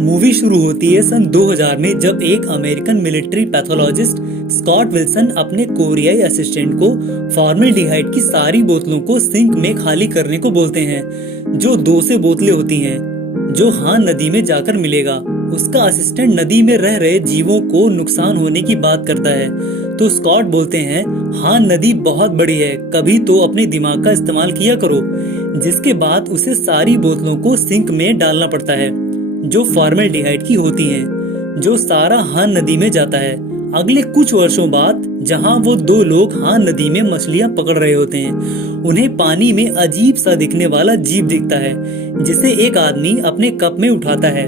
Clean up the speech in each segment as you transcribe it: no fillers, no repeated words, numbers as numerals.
Movie शुरू होती है सन 2000 में, जब एक American military pathologist Scott Wilson अपने कोरियाई असिस्टेंट को फॉर्मल्डिहाइड की सारी बोतलों को सिंक में खाली करने को बोलते हैं, जो 2 से बोतलें होती हैं, जो हान नदी में जाकर मिलेगा। उसका असिस्टेंट नदी में रह रहे जीवों को नुकसान होने की बात करता है, तो स्कॉट बोलते हैं, हान नदी बहुत बड़ी है, कभी तो अपने दिमाग का इस्तेमाल किया करो। जिसके बाद उसे सारी बोतलों को सिंक में डालना पड़ता है, जो फॉर्मल्डिहाइड की होती हैं, जो सारा हान नदी में जाता है। अगले कुछ वर्षों बाद, जहां वो 2 लोग हान नदी में मछलियां पकड़ रहे होते हैं, उन्हें पानी में अजीब सा दिखने वाला जीव दिखता है, जिसे एक आदमी अपने कप में उठाता है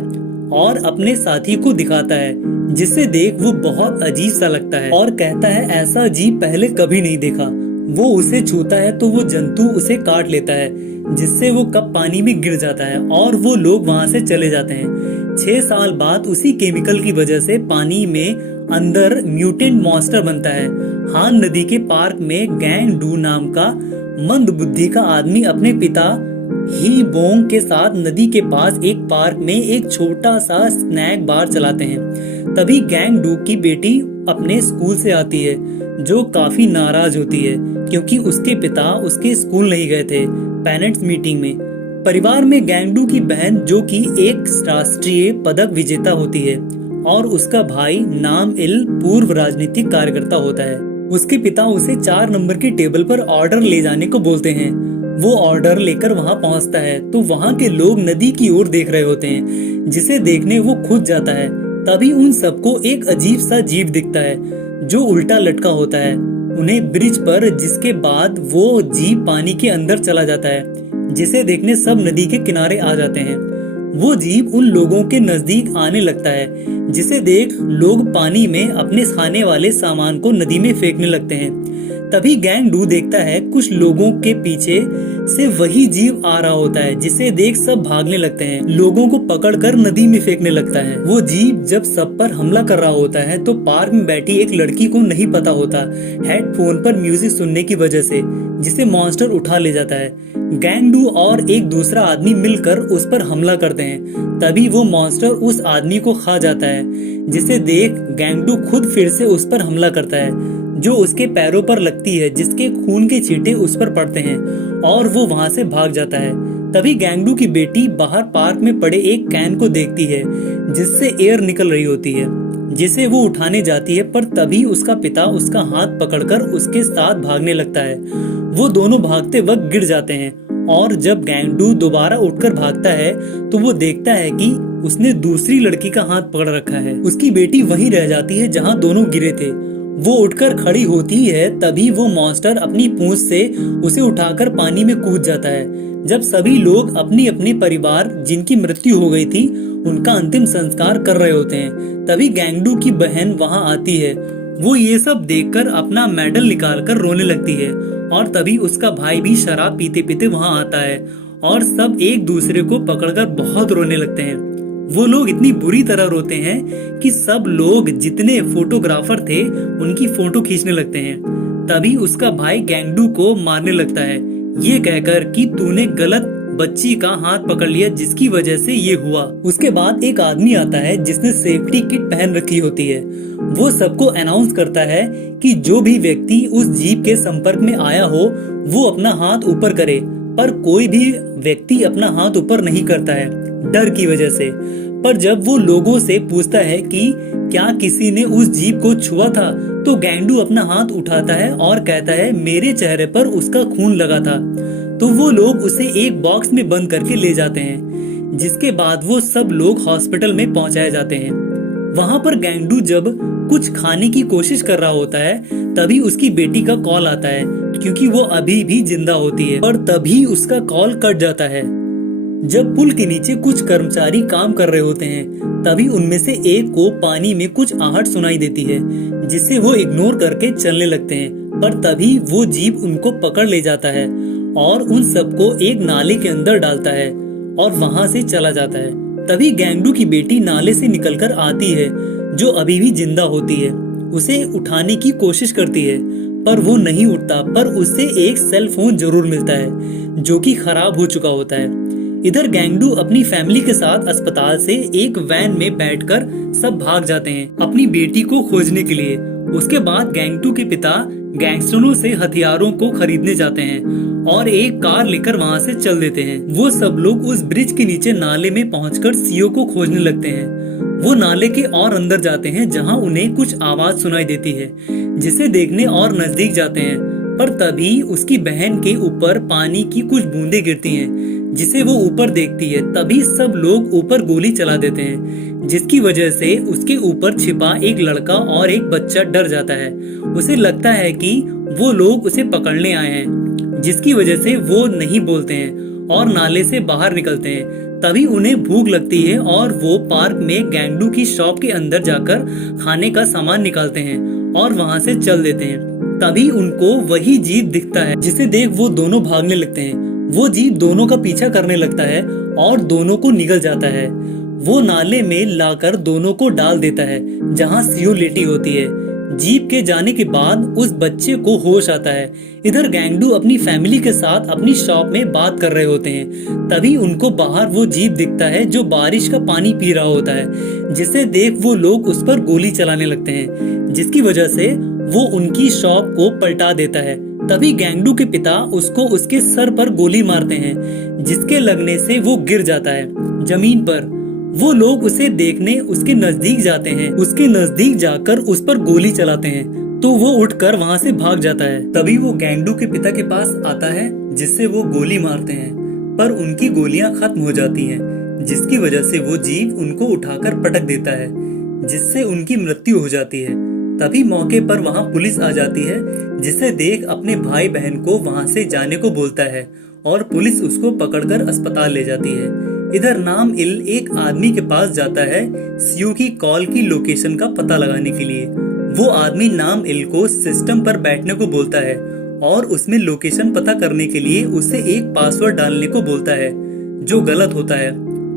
और अपने साथी को दिखाता है, जिसे देख वो बहुत अजीब सा लगता है और कहता है ऐसा जीव पहले कभी नहीं देखा। वो उसे छूता है तो वो जंतु उसे काट लेता है, जिससे वो कप पानी में गिर जाता है और वो लोग वहां से चले जाते हैं। 6 साल बाद उसी केमिकल की वजह से पानी में अंदर म्यूटेंट मॉन्स्टर बनता है। हान नदी के पार्क में गैंग डू नाम का मंद बुद्धि का आदमी अपने पिता ही बोंग के साथ नदी के पास एक पार्क में एक छोटा सा स्नैक बार चलाते हैं। तभी गैंग डू की बेटी अपने स्कूल से आती है, जो काफी नाराज होती है क्योंकि उसके पिता उसके स्कूल नहीं गए थे पेरेंट्स मीटिंग में। परिवार में गैंगडू की बहन, जो कि एक राष्ट्रीय पदक विजेता होती है, और उसका भाई नाम इल पूर्व राजनीतिक कार्यकर्ता होता है। उसके पिता उसे 4 नंबर की टेबल पर ऑर्डर ले जाने को बोलते हैं। वो ऑर्डर लेकर वहां पहुंचता है तो वहां के लोग नदी की ओर देख रहे होते हैं, जिसे देखने वो खुद जाता है। तभी उन सबको एक अजीब सा जीव दिखता है, जो उल्टा लटका होता है उन्हें ब्रिज पर, जिसके बाद वो जीव पानी के अंदर चला जाता है, जिसे देखने सब नदी के किनारे आ जाते हैं। वो जीव उन लोगों के नजदीक आने लगता है, जिसे देख लोग पानी में अपने खाने वाले सामान को नदी में फेंकने लगते हैं। तभी गैंग डू देखता है कुछ लोगों के पीछे से वही जीव आ रहा होता है, जिसे देख सब भागने लगते हैं, लोगों को पकड़कर नदी में फेंकने लगता है। वो जीव जब सब पर हमला कर रहा होता है तो पार्क में बैठी एक लड़की को नहीं पता होता हेडफोन पर म्यूजिक सुनने की वजह से, जिसे मॉन्स्टर उठा ले जाता है। गैंग डू और एक दूसरा आदमी मिलकर उस पर हमला करते हैं। तभी वो मॉन्स्टर उस आदमी को खा जाता है, जिसे देख गैंग डू खुद फिर से उस पर हमला करता है, जो उसके पैरों पर लगती है, जिसके खून के छींटे उस पर पड़ते हैं और वो वहां से भाग जाता है। तभी गैंगडू की बेटी बाहर पार्क में पड़े एक कैन को देखती है, जिससे एयर निकल रही होती है, जिसे वो उठाने जाती है, पर तभी उसका पिता उसका हाथ पकड़कर उसके साथ भागने लगता है। वो दोनों भागते वक्त गिर जाते हैं और जब गैंगडू दोबारा उठकर भागता है तो वो देखता है कि उसने दूसरी लड़की का हाथ पकड़ रखा है। उसकी बेटी वहीं रह जाती है जहाँ दोनों गिरे थे। वो उठकर खड़ी होती है, तभी वो मॉन्स्टर अपनी पूंछ से उसे उठाकर पानी में कूद जाता है। जब सभी लोग अपनी अपनी परिवार जिनकी मृत्यु हो गई थी उनका अंतिम संस्कार कर रहे होते हैं, तभी गैंगडू की बहन वहां आती है। वो ये सब देखकर अपना मेडल निकालकर रोने लगती है और तभी उसका भाई भी शराब पीते पीते वहां आता है और सब एक दूसरे को पकड़कर बहुत रोने लगते हैं। वो लोग इतनी बुरी तरह रोते हैं कि सब लोग जितने फोटोग्राफर थे उनकी फोटो खींचने लगते हैं। तभी उसका भाई गैंगडू को मारने लगता है, ये कहकर कि तूने गलत बच्ची का हाथ पकड़ लिया, जिसकी वजह से ये हुआ। उसके बाद एक आदमी आता है जिसने सेफ्टी किट पहन रखी होती है। वो सबको अनाउंस करता है कि जो भी व्यक्ति उस जीप के संपर्क में आया हो वो अपना हाथ ऊपर करे, पर कोई भी व्यक्ति अपना हाथ ऊपर नहीं करता है डर की वजह से। पर जब वो लोगों से पूछता है कि क्या किसी ने उस जीप को छुआ था, तो गैंगडू अपना हाथ उठाता है और कहता है मेरे चेहरे पर उसका खून लगा था। तो वो लोग उसे एक बॉक्स में बंद करके ले जाते हैं, जिसके बाद वो सब लोग हॉस्पिटल में पहुंचाए जाते हैं। वहां पर गैंगडू जब कुछ खाने की कोशिश कर रहा होता है तभी उसकी बेटी का कॉल आता है, क्योंकि वो अभी भी जिंदा होती है, पर तभी उसका कॉल कट जाता है। जब पुल के नीचे कुछ कर्मचारी काम कर रहे होते हैं तभी उनमें से एक को पानी में कुछ आहट सुनाई देती है, जिसे वो इग्नोर करके चलने लगते हैं, पर तभी वो जीप उनको पकड़ ले जाता है और उन सबको एक नाले के अंदर डालता है और वहां से चला जाता है। तभी गैंगडू की बेटी नाले से निकलकर आती है, जो अभी भी जिंदा होती है। उसे उठाने की कोशिश करती है पर वो नहीं उठता, पर उसे एक सेल फोन जरूर मिलता है जो कि खराब हो चुका होता है। इधर गैंगडू अपनी फैमिली के साथ अस्पताल से एक वैन में बैठकर सब भाग जाते हैं अपनी बेटी को खोजने के लिए। उसके बाद गैंगडू के पिता गैंगस्टरों से हथियारों को खरीदने जाते हैं और एक कार लेकर वहाँ से चल देते हैं। वो सब लोग उस ब्रिज के नीचे नाले में पहुंचकर सीओ को खोजने लगते हैं। वो नाले के और अंदर जाते हैं जहाँ उन्हें कुछ आवाज सुनाई देती है, जिसे देखने और नजदीक जाते हैं। पर तभी उसकी बहन के ऊपर पानी की कुछ बूंदें गिरती हैं, जिसे वो ऊपर देखती है। तभी सब लोग ऊपर गोली चला देते हैं, जिसकी वजह से उसके ऊपर छिपा एक लड़का और एक बच्चा डर जाता है। उसे लगता है कि वो लोग उसे पकड़ने आए हैं, जिसकी वजह से वो नहीं बोलते हैं और नाले से बाहर निकलते हैं। तभी उन्हें भूख लगती है और वो पार्क में गैंगडू की शॉप के अंदर जाकर खाने का सामान निकालते हैं और वहाँ से चल देते हैं। तभी उनको वही जीप दिखता है, जिसे देख वो दोनों भागने लगते हैं। वो जीप दोनों का पीछा करने लगता है और दोनों को निगल जाता है। वो नाले में लाकर दोनों को डाल देता है जहाँ सीओ लेटी होती है। जीप के जाने के बाद उस बच्चे को होश आता है। इधर गैंगडू अपनी फैमिली के साथ अपनी शॉप में बात कर रहे होते हैं। तभी उनको बाहर वो जीप दिखता है जो बारिश का पानी पी रहा होता है, जिसे देख वो लोग उस पर गोली चलाने लगते हैं, जिसकी वजह से वो उनकी शॉप को पलटा देता है। तभी गैंगडू के पिता उसको उसके सर पर गोली मारते हैं, जिसके लगने से वो गिर जाता है जमीन पर। वो लोग उसे देखने उसके नजदीक जाते हैं। उसके नजदीक जाकर उस पर गोली चलाते हैं तो वो उठकर वहाँ से भाग जाता है। तभी वो गैंगडू के पिता के पास आता है, जिससे वो गोली मारते हैं, पर उनकी गोलियां खत्म हो जाती हैं, जिसकी वजह से वो जीप उनको उठाकर पटक देता है, जिससे उनकी मृत्यु हो जाती है। तभी मौके पर वहाँ पुलिस आ जाती है, जिसे देख अपने भाई बहन को वहाँ से जाने को बोलता है और पुलिस उसको पकड़कर अस्पताल ले जाती है। इधर नाम इल एक आदमी के पास जाता है सीओ की कॉल की लोकेशन का पता लगाने के लिए। वो आदमी नाम इल को सिस्टम पर बैठने को बोलता है और उसमें लोकेशन पता करने के लिए उसे एक पासवर्ड डालने को बोलता है, जो गलत होता है।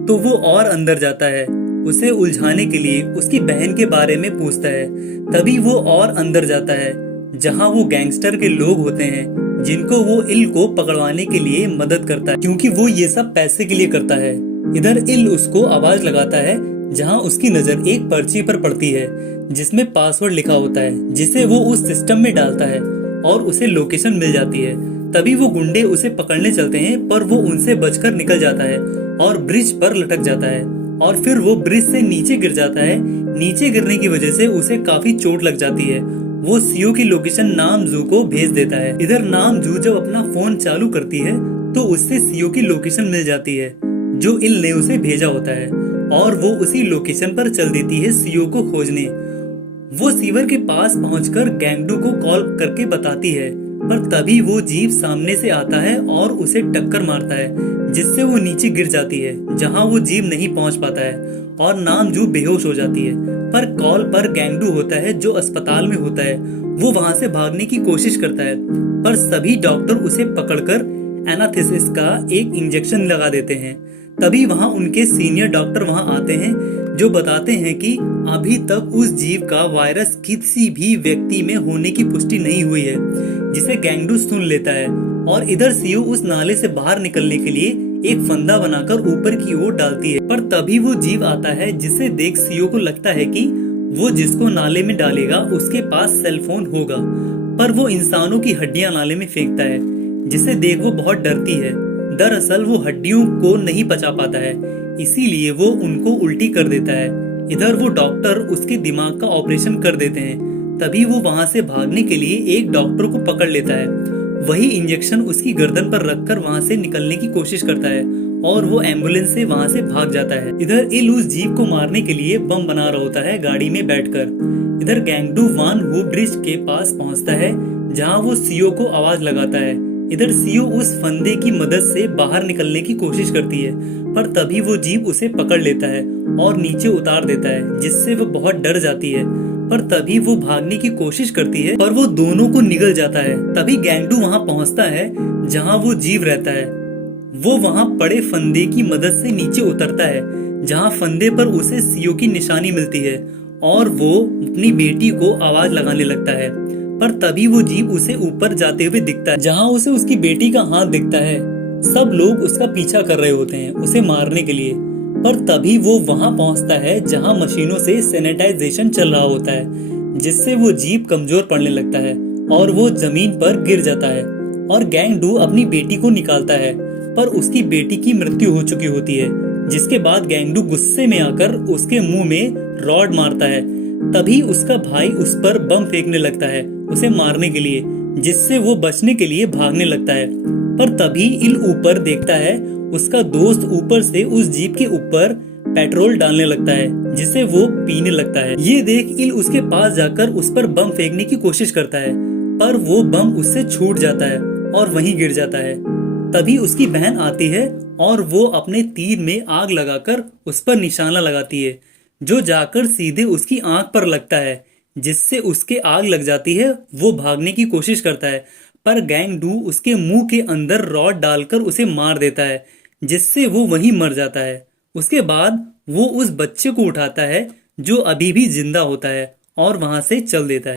तो वो और अंदर जाता है, उसे उलझाने के लिए उसकी बहन के बारे में पूछता है। तभी वो और अंदर जाता है, जहाँ वो गैंगस्टर के लोग होते हैं, जिनको वो इल को पकड़वाने के लिए मदद करता है, क्योंकि वो ये सब पैसे के लिए करता है। इधर इल उसको आवाज लगाता है, जहाँ उसकी नजर एक पर्ची पर पड़ती है, जिसमें पासवर्ड लिखा होता है, जिसे वो उस सिस्टम में डालता है और उसे लोकेशन मिल जाती है। तभी वो गुंडे उसे पकड़ने चलते हैं, पर वो उनसे बचकर निकल जाता है और ब्रिज पर लटक जाता है और फिर वो ब्रिज से नीचे गिर जाता है। नीचे गिरने की वजह से उसे काफी चोट लग जाती है। वो सीओ की लोकेशन नाम जू को भेज देता है। इधर नाम जू जब अपना फोन चालू करती है तो उससे सीओ की लोकेशन मिल जाती है, जो इल ने उसे भेजा होता है, और वो उसी लोकेशन पर चल देती है सीओ को खोजने। वो सीवर के पास पहुंचकर गैंगडू को कॉल करके बताती है, पर तभी वो जीप सामने से आता है और उसे टक्कर मारता है, जिससे वो नीचे गिर जाती है, जहां वो जीप नहीं पहुंच पाता है और नामजू बेहोश हो जाती है। पर कॉल पर गैंगडू होता है, जो अस्पताल में होता है। वो वहां से भागने की कोशिश करता है, पर सभी डॉक्टर उसे पकड़कर एनास्थेसिस का एक इंजेक्शन लगा देते हैं। तभी वहां उनके सीनियर डॉक्टर वहां आते हैं, जो बताते हैं कि अभी तक उस जीव का वायरस किसी भी व्यक्ति में होने की पुष्टि नहीं हुई है, जिसे गैंगडू सुन लेता है। और इधर सीओ उस नाले से बाहर निकलने के लिए एक फंदा बनाकर ऊपर की ओर डालती है, पर तभी वो जीव आता है, जिसे देख सीओ को लगता है कि वो जिसको नाले में डालेगा उसके पास सेलफोन होगा, पर वो इंसानों की हड्डियां नाले में फेंकता है, जिसे देख वो बहुत डरती है। दरअसल वो हड्डियों को नहीं पचा पाता है, इसीलिए वो उनको उल्टी कर देता है। इधर वो डॉक्टर उसके दिमाग का ऑपरेशन कर देते हैं। तभी वो वहां से भागने के लिए एक डॉक्टर को पकड़ लेता है। वही इंजेक्शन उसकी गर्दन पर रखकर वहां से निकलने की कोशिश करता है और वो एम्बुलेंस से वहां से भाग जाता है। इधर इल उस जीव को मारने के लिए बम बना रहा होता है गाड़ी में बैठकर। इधर गैंगडू वान हु ब्रिज के पास पहुंचता है, जहां वो सीओ को आवाज लगाता है। इधर सीओ उस फंदे की मदद से बाहर निकलने की कोशिश करती है, पर तभी वो जीप उसे पकड़ लेता है और नीचे उतार देता है, जिससे वो बहुत डर जाती है। पर तभी वो भागने की कोशिश करती है, पर वो दोनों को निगल जाता है। तभी गैंगडू वहां पहुंचता है, जहां वो जीव रहता है। वो वहां पड़े फंदे की मदद से नीचे उतरता है, जहां फंदे पर उसे सीओ की निशानी मिलती है, और वो अपनी बेटी को आवाज लगाने लगता है। पर तभी वो जीप उसे ऊपर जाते हुए दिखता है, जहां उसे उसकी बेटी का हाथ दिखता है, सब लोग उसका पीछा कर रहे होते हैं उसे मारने के लिए, पर तभी वो वहां पहुंचता है जहां मशीनों से सैनिटाइजेशन चल रहा होता है, जिससे वो जीप कमजोर पड़ने लगता है और वो जमीन पर गिर जाता है। और गैंग डू अपनी बेटी को निकालता है, पर उसकी बेटी की मृत्यु हो चुकी होती है, जिसके बाद गैंग डू गुस्से में आकर उसके मुंह में रॉड मारता है। तभी उसका भाई उस पर बम फेंकने लगता है उसे मारने के लिए, जिससे वो बचने के लिए भागने लगता है। पर तभी इल ऊपर देखता है उसका दोस्त ऊपर से उस जीप के ऊपर पेट्रोल डालने लगता है, जिसे वो पीने लगता है। ये देख इल उसके पास जाकर उस पर बम फेंकने की कोशिश करता है, पर वो बम उससे छूट जाता है और वहीं गिर जाता है। तभी उसकी बहन आती है और वो अपने तीर में आग लगाकर उस पर निशाना लगाती है, जो जाकर सीधे उसकी आंख पर लगता है, जिससे उसके आग लग जाती है। वो भागने की कोशिश करता है, पर गैंग डू उसके मुंह के अंदर रॉड डालकर उसे मार देता है, जिससे वो वहीं मर जाता है। उसके बाद वो उस बच्चे को उठाता है जो अभी भी जिंदा होता है और वहां से चल देता है।